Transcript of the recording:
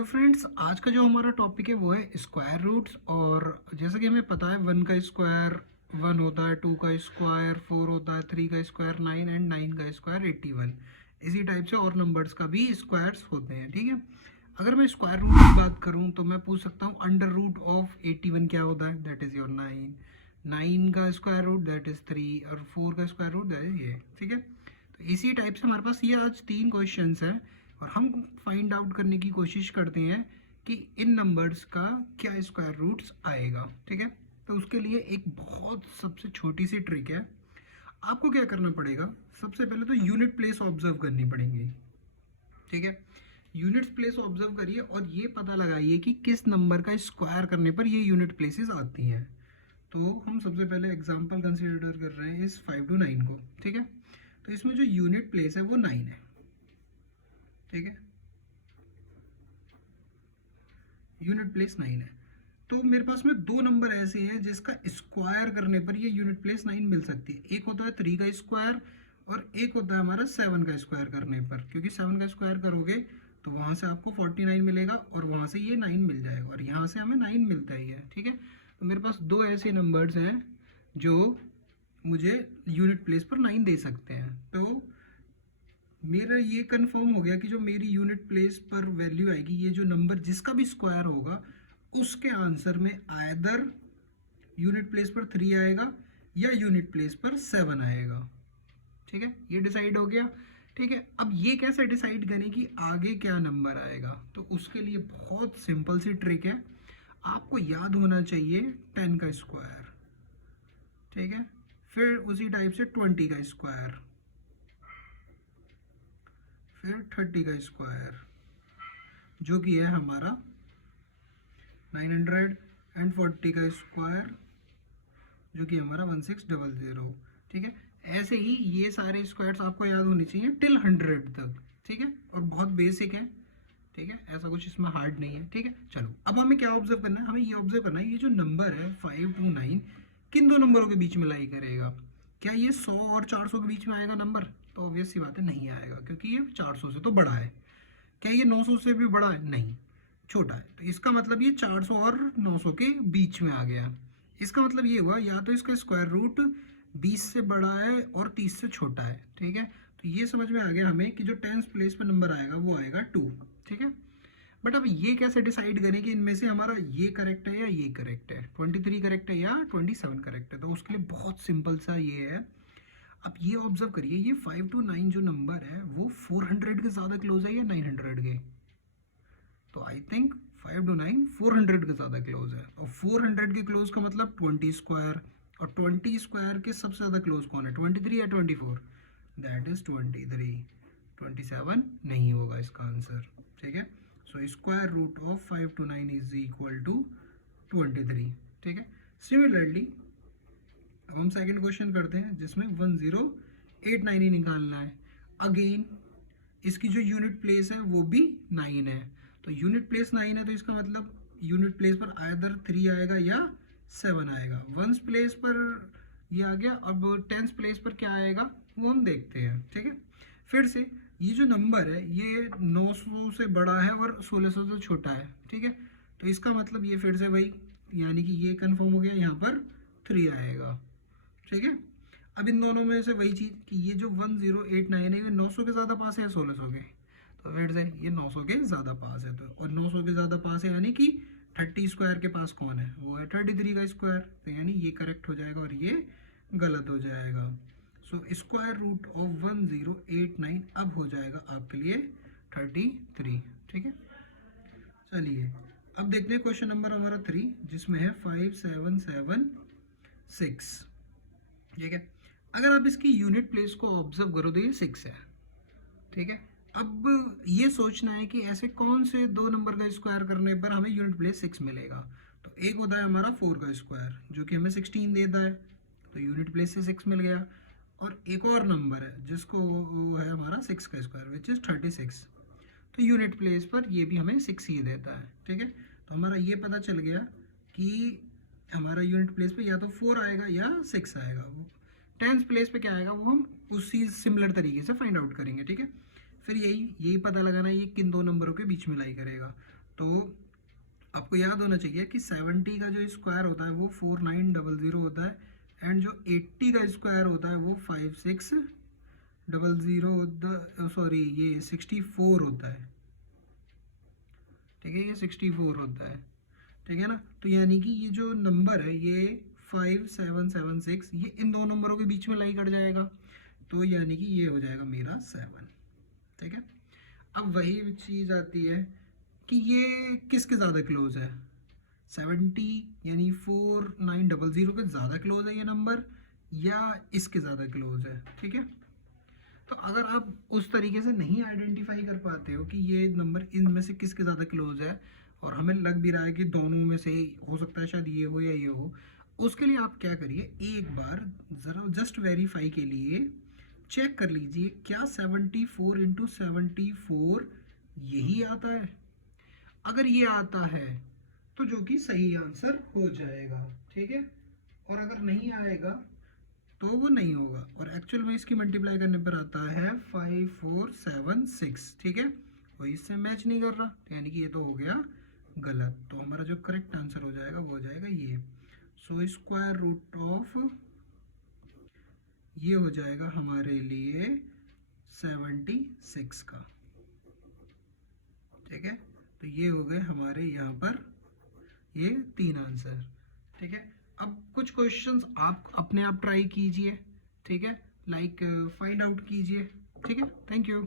Hello friends, आज का जो हमारा टॉपिक है वो है स्क्वायर रूट्स। और जैसा कि हमें पता है, वन का स्क्वायर वन होता है, टू का स्क्वायर फोर होता है, थ्री का स्क्वायर नाइन एंड नाइन का स्क्वायर 81। इसी टाइप से और नंबर्स का भी स्क्वायर्स होते हैं। ठीक है, अगर मैं स्क्वायर रूट की बात करूं तो मैं पूछ सकता हूं अंडर रूट ऑफ 81 क्या होता है, that is your nine. Nine का square root that is three, और फोर का स्क्वायर रूट दैट इज ये। ठीक है, तो इसी टाइप से हमारे पास ये आज तीन क्वेश्चंस हैं और हम फाइंड आउट करने की कोशिश करते हैं कि इन नंबर्स का क्या स्क्वायर रूट्स आएगा। ठीक है, तो उसके लिए एक बहुत सबसे छोटी सी ट्रिक है। आपको क्या करना पड़ेगा, सबसे पहले तो यूनिट प्लेस ऑब्जर्व करनी पड़ेगी। ठीक है, यूनिट्स प्लेस ऑब्जर्व करिए और ये पता लगाइए कि किस नंबर का स्क्वायर करने पर ये यूनिट प्लेसेस आती हैं। तो हम सबसे पहले एग्जांपल कंसीडर कर रहे हैं इस 5 to 9 को। ठीक है, तो इसमें जो यूनिट प्लेस है वो 9 है। ठीक है, यूनिट प्लेस 9 है। तो मेरे पास में दो नंबर ऐसे हैं जिसका स्क्वायर करने पर ये यूनिट प्लेस 9 मिल सकती है। एक होता है 3 का स्क्वायर और एक होता है हमारा 7 का स्क्वायर करने पर, क्योंकि 7 का स्क्वायर करोगे तो वहाँ से आपको 49 मिलेगा और वहाँ से ये 9 मिल जाएगा और यहाँ से हमें 9 मिलता ही है। ठीक है, तो मेरे पास दो ऐसे नंबर्स हैं जो मुझे यूनिट प्लेस पर 9 दे सकते हैं। तो मेरा ये कंफर्म हो गया कि जो मेरी यूनिट प्लेस पर वैल्यू आएगी, ये जो नंबर जिसका भी स्क्वायर होगा उसके आंसर में आइदर यूनिट प्लेस पर 3 आएगा या यूनिट प्लेस पर 7 आएगा। ठीक है, ये डिसाइड हो गया। ठीक है, अब ये कैसे डिसाइड करें कि आगे क्या नंबर आएगा, तो उसके लिए बहुत सिंपल सी ट्रिक है। आपको याद होना चाहिए 10 का स्क्वायर। ठीक है, फिर उसी टाइप से 20 का स्क्वायर, फिर 30 का स्क्वायर जो कि है हमारा 940 का स्क्वायर जो कि हमारा 1600। ठीक है, ऐसे ही ये सारे स्क्वायर्स आपको याद होने चाहिए टिल 100 तक। ठीक है, और बहुत बेसिक है। ठीक है, ऐसा कुछ इसमें हार्ड नहीं है। ठीक है, चलो अब हमें क्या ऑब्जर्व करना है, हमें ये ऑब्जर्व करना है ये जो नंबर है 5 to 9 किन दो नंबरों के बीच में लाई करेगा। क्या ये 100 और 400 के बीच में आएगा नंबर, तो ऑब्वियस सी बात है नहीं आएगा, क्योंकि ये 400 से तो बड़ा है। क्या ये 900 से भी बड़ा है, नहीं, छोटा है। तो इसका मतलब ये 400 और 900 के बीच में आ गया। इसका मतलब ये हुआ या तो इसका स्क्वायर रूट 20 से बड़ा है और 30 से छोटा है। ठीक है, तो ये समझ में आ गया हमें कि जो टेंस प्लेस पर नंबर आएगा वो आएगा 2। ठीक है, बट अब ये कैसे डिसाइड करें कि इनमें से हमारा ये करेक्ट है या ये करेक्ट है, 23 करेक्ट है या 27 करेक्ट है। तो उसके लिए बहुत सिंपल सा ये है। अब ये ऑब्जर्व करिए, ये 5 to 9 जो नंबर है वो 400 के ज़्यादा क्लोज है या 900 के, तो आई थिंक 5 to 9 400 के ज़्यादा क्लोज है। और 400 के क्लोज का मतलब 20 स्क्वायर, और 20 स्क्वायर के सबसे ज़्यादा क्लोज कौन है, 23 या 24, दैट इज 23। 27 नहीं होगा इसका आंसर। ठीक है, so square root of 5 to 9 is equal to 23। ठीक है, सिमिलरली अब हम सेकेंड क्वेश्चन करते हैं जिसमें 1089 ही निकालना है। अगेन इसकी जो यूनिट प्लेस है वो भी 9 है। तो यूनिट प्लेस 9 है तो इसका मतलब यूनिट प्लेस पर आइदर 3 आएगा या 7 आएगा। वंस प्लेस पर ये आ गया। अब टेंस प्लेस पर क्या आएगा वो हम देखते हैं। ठीक है, फिर से ये जो नंबर है ये 900 से बड़ा है और 1600 से छोटा है। ठीक है, तो इसका मतलब ये फिर से वही, यानी कि ये कंफर्म हो गया, यहाँ पर 3 आएगा। ठीक है, अब इन दोनों में से वही चीज़ कि ये जो 1089 है ये 900 के ज़्यादा पास है या 1600 के, तो फिर से ये 900 के ज़्यादा पास है। तो और 900 के ज़्यादा पास है यानी कि 30 स्क्वायर के पास कौन है, वो है 33 का स्क्वायर। तो यानी ये करेक्ट हो जाएगा और ये गलत हो जाएगा। सो स्क्वायर रूट ऑफ 1089 अब हो जाएगा आपके लिए 33। ठीक है, चलिए अब देखते हैं क्वेश्चन नंबर हमारा 3 जिसमें है 5776। ठीक है, अगर आप इसकी यूनिट प्लेस को ऑब्जर्व करो तो ये 6 है। ठीक है, अब ये सोचना है कि ऐसे कौन से दो नंबर का स्क्वायर करने पर हमें यूनिट प्लेस 6 मिलेगा। तो एक होता है हमारा 4 का स्क्वायर जो कि हमें 16 देता है, तो यूनिट प्लेस से 6 मिल गया। और एक और नंबर है जिसको वो है हमारा 6 का स्क्वायर विच इज़ 36, तो यूनिट प्लेस पर ये भी हमें 6 ही देता है। ठीक है, तो हमारा ये पता चल गया कि हमारा यूनिट प्लेस पे या तो 4 आएगा या 6 आएगा। टेंस प्लेस पे क्या आएगा वो हम उसी सिमिलर तरीके से फाइंड आउट करेंगे। ठीक है, फिर यही पता लगाना है ये किन दो नंबरों के बीच में लाई करेगा। तो आपको याद होना चाहिए कि 70 का जो स्क्वायर होता है वो 4900 होता है, एंड जो 80 का स्क्वायर होता है वो 5600 सॉरी ये 64 होता है। ठीक है, ये 64 होता है। ठीक है ना, तो यानी कि ये जो नंबर है ये 5776 ये इन दो नंबरों के बीच में लाई कर जाएगा, तो यानी कि ये हो जाएगा मेरा 7। ठीक है, अब वही चीज़ आती है कि ये किसके ज़्यादा क्लोज है, 70 यानी 4900 के ज़्यादा क्लोज है ये नंबर, या इसके ज़्यादा क्लोज है। ठीक है, तो अगर आप उस तरीके से नहीं आइडेंटिफाई कर पाते हो कि ये नंबर इनमें से किसके ज़्यादा क्लोज है, और हमें लग भी रहा है कि दोनों में से ही हो सकता है, शायद ये हो या ये हो, उसके लिए आप क्या करिए, एक बार ज़रा जस्ट वेरीफाई के लिए चेक कर लीजिए क्या 74 × 74 यही आता है। अगर ये आता है तो जो कि सही आंसर हो जाएगा। ठीक है, और अगर नहीं आएगा तो वो नहीं होगा, और एक्चुअल में इसकी मल्टीप्लाई करने पर आता है 5476। ठीक है, वही इससे मैच नहीं कर रहा, तो यानी कि ये तो हो गया गलत। तो हमारा जो करेक्ट आंसर हो जाएगा वो हो जाएगा ये। सो स्क्वायर रूट ऑफ ये हो जाएगा हमारे लिए 76 का। ठीक है, तो ये हो गए हमारे यहाँ पर ये 3 आंसर। ठीक है, अब कुछ क्वेश्चंस आप अपने आप ट्राई कीजिए। ठीक है, लाइक फाइंड आउट कीजिए। ठीक है, थैंक यू।